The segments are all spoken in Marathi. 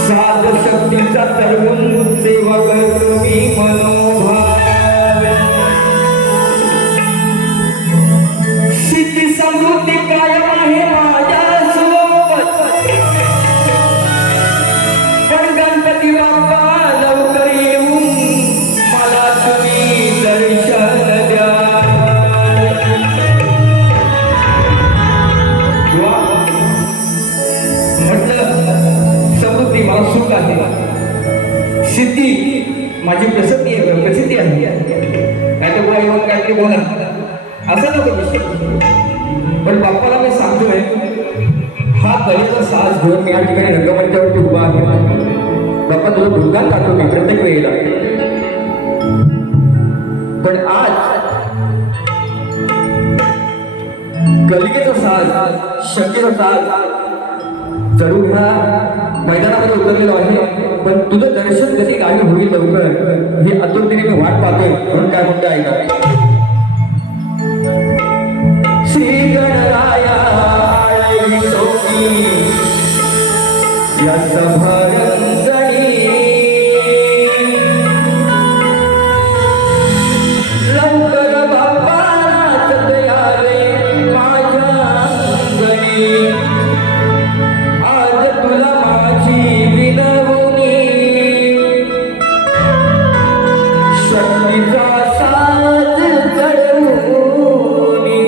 साध शक्तीचा तरुण सेवा करतो मी मनोभाव सिद्धी समृद्धी कायम आहे माझ्या सोबत पण गणपती बाप्पा लवकर येऊन मला तुम्ही दर्शन द्या समृद्धी मला सुख आहे सिद्धी माझी प्रसिद्धी आहे प्रसिद्धी आहे नाही तर बोला येऊन काहीतरी बोला असं नको विषय पण बाप्पाला मी सांगतोय हा कलेचा साज घेऊन मी या ठिकाणी रंगमंचावरती उभा आहे बाप्पा तुझं गुणगान गातो मी प्रत्येक वेळेला पण आज कलिकेचा साज शक्तीचा साज जरूर ह्या मैदानामध्ये उतरलेलो आहे पण तुझं दर्शन कधी गावी होईल लवकर ही आतुरतेने मी वाट पाहतोय म्हणून काय म्हणतो ऐका श्री गणराया या सभारंगणी लवकर बाप्पा नाचत यावे माझ्या अंगणी आज तुला माझी विनवणी शक्तीचा साज चढवूनी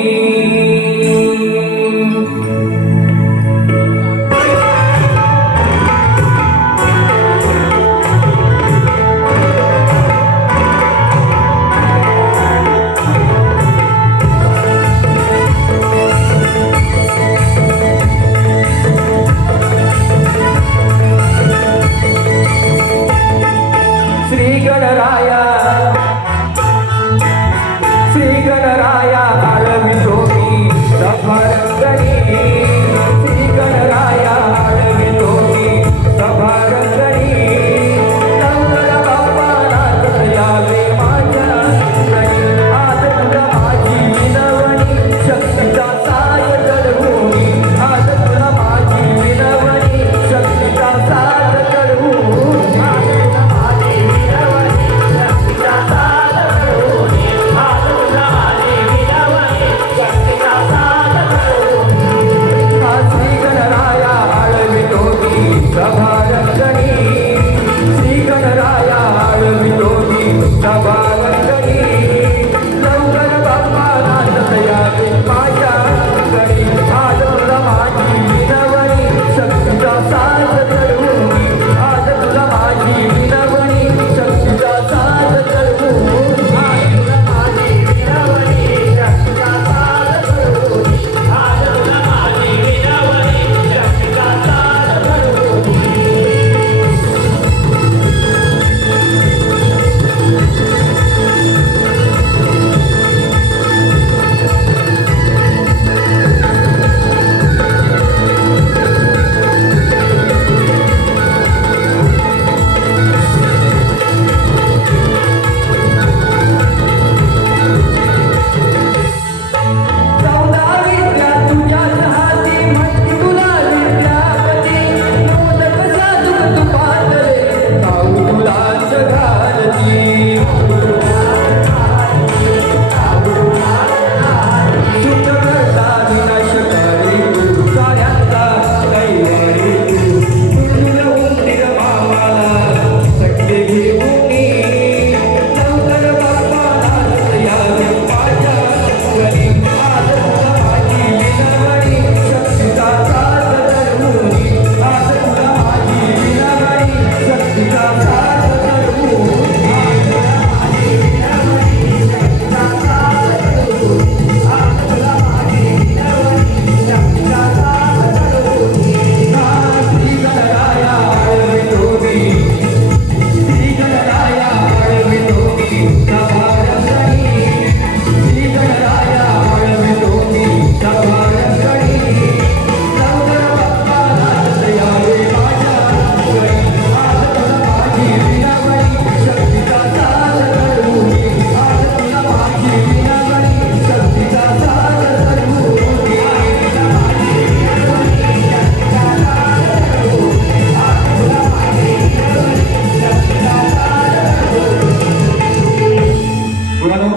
मुलांनो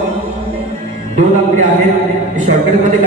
2 आकडे आहेत शॉर्टकटमध्ये